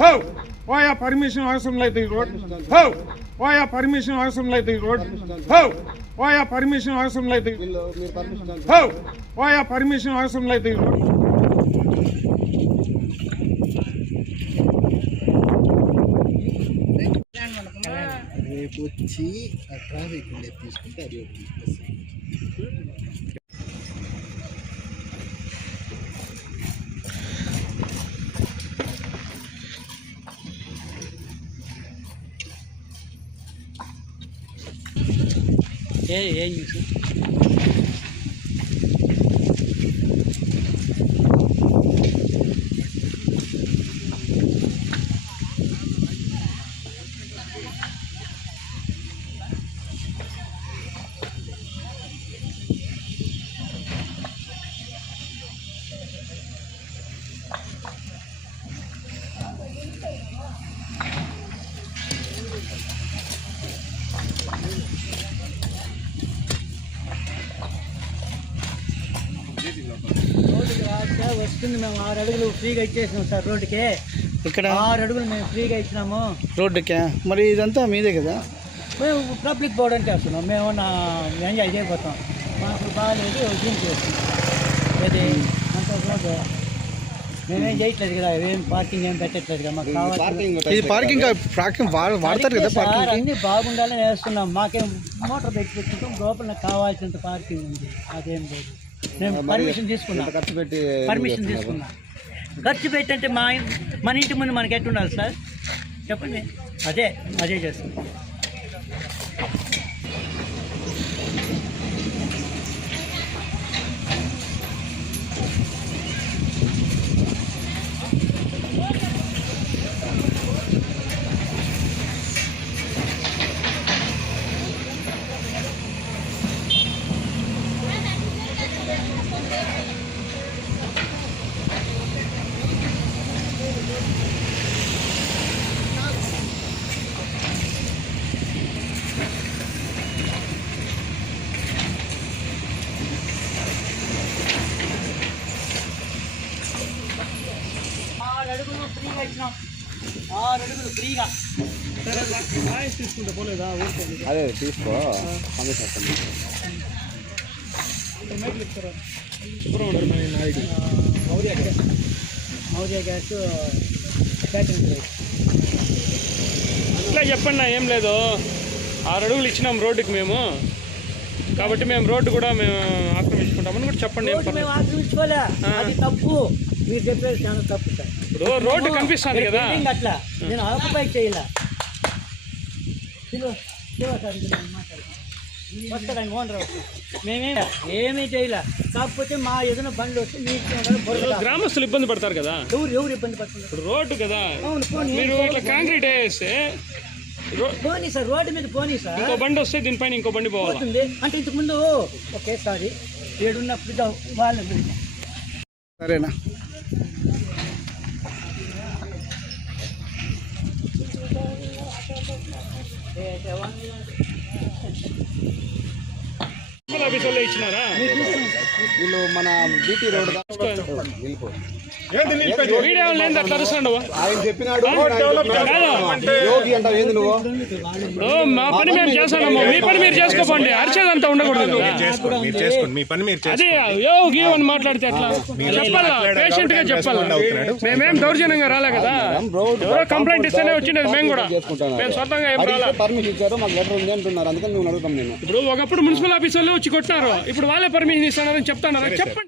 హో పోయా పర్మిషన్ అవసరం లేదు ఈ రోడ్ హో పోయా పర్మిషన్ అవసరం లేదు ఈ రోడ్ హో పోయా పర్మిషన్ అవసరం లేదు ఈ- వీళ్ళు మీరు పర్మిషన్ ఇవ్వాలి. హో పోయా పర్మిషన్ అవసరం లేదు ఈ రోడ్ రేపు వచ్చి ఆ ట్రాఫిక్ ఉండేది తీసుకుంటే అది ఒకటి వస్తుంది. ఏ రోడ్డుకి వస్తుంది మేము ఆరు అడుగులు ఫ్రీగా ఇచ్చేసినాం సార్ రోడ్డుకి. ఇక్కడ? ఆరు అడుగులు మేము ఫ్రీగా ఇచ్చినాము. రోడ్డుకా? మరి ఇదంతా మీదే కదా? మేము పబ్లిక్ పోవడానికి వేస్తున్నాం. మేము నా ఎంజాయ్ చేయబోతాం. మాకు బాగాలేదు అది అంత రోడ్డు. మేమేం చేయట్లేదు కదా ఏం పార్కింగ్ ఏం పెట్టట్లేదు కదా మాకు కావాలి పార్కింగ్ ఇది పార్కింగ్ పార్కింగ్ వాడతారు కదా సార్ పార్కింగ్ అన్ని బాగుండాలని వేస్తున్నాం. మాకేం మోటార్ పెట్టి పెట్టుకుంటాం లోపల నాకు కావాల్సినంత పార్కింగ్ ఉంది. అదేం లేదు. పర్మిషన్ తీసుకున్నాం. ఖర్చు పెట్టి పర్మిషన్ తీసుకున్నాం. ఖర్చు పెట్టంటే మా మన ఇంటి ముందు మనకి ఎట్టుండాలి సార్? చెప్పండి. అదే అదే చేస్తున్నాం. అడుగులు ఫ్రీగా ఇచ్చినాం. ఆరు అడుగులు ఫ్రీగా. అదే తీసుకో. కమిషన్ వస్తుంది. మౌర్య గ్యాస్. క్యాటరింగ్ రైస్ ఇట్లా చెప్పండి ఏం లేదు. ఆరు అడుగులు ఇచ్చినాం రోడ్డుకి మేము. కాబట్టి మేము రోడ్డు కూడా మేము ఆక్రమించుకుంటామని కూడా చెప్పండి అది తప్పు. మీరు చెప్పేది చాలా తప్పు సార్. ఇప్పుడు రోడ్డు కనిపిస్తుంది కదా. అట్లా. నేను ఆక్యుపై చేయలే. వస్తాడండి ఓనర్. వస్తాడు. మేమేం ఏమీ చేయలే. కాకపోతే మా ఏదైనా బండ్లు వస్తే మీ ఇష్టం కదా బొరకదా. గ్రామస్తులు ఇబ్బంది పడతారు కదా? ఎవరు ఎవరు ఇబ్బంది పడుతున్నారు? రోడ్డు కదా. మీరు ఇట్లా కాంక్రీట్ వేస్తే పోనీ సార్ రోడ్డు మీద పోనీ సార్. ఇంకో బండి వస్తే దీనిపైన ఇంకో బండి పోవాలా? పోతుంది. అంటే ఇంతకు ముందు ఒకేసారి ఏడున్నప్పుడు వాళ్ళు సరేనా? మున్సిపల్ ఆఫీస్ వాళ్ళే ఇచ్చినారా వీళ్ళు మన బీటీ రోడ్ ఆయన చెప్పినాడు. యోగి అంటావు ఏంది నువ్వు? ఇప్పుడు మా పని మేము చేస్తాము మీ పని మీరు చేసుకోపోండి అరిచేదంతా ఉండకూడదు కదా. చేసుకోండి మీరు చేసుకోండి. మీ పని మీరు అదే యో గీవ్ అని మాట్లాడితే ఎట్లా? చెప్పాలా? పేషెంట్గా చెప్పాలా? మేమేం దౌర్జన్యంగా రాలే కదా. ఎవరో కంప్లైంట్ ఇస్తేనే వచ్చిండేది మేము కూడా. మేము సొంతంగా ఏం రాలే? పర్మిషన్ ఇచ్చారు మాకు లెటర్ ఉంది అంటున్నారు. అందుకని నువ్వు అడుగుతాం నేను. ఇప్పుడు ఒకప్పుడు మున్సిపల్ ఆఫీస్ వాళ్ళు వచ్చి కొట్టినారు. ఇప్పుడు వాళ్ళే పర్మిషన్ ఇస్తున్నారని చెప్తున్నారా చెప్పండి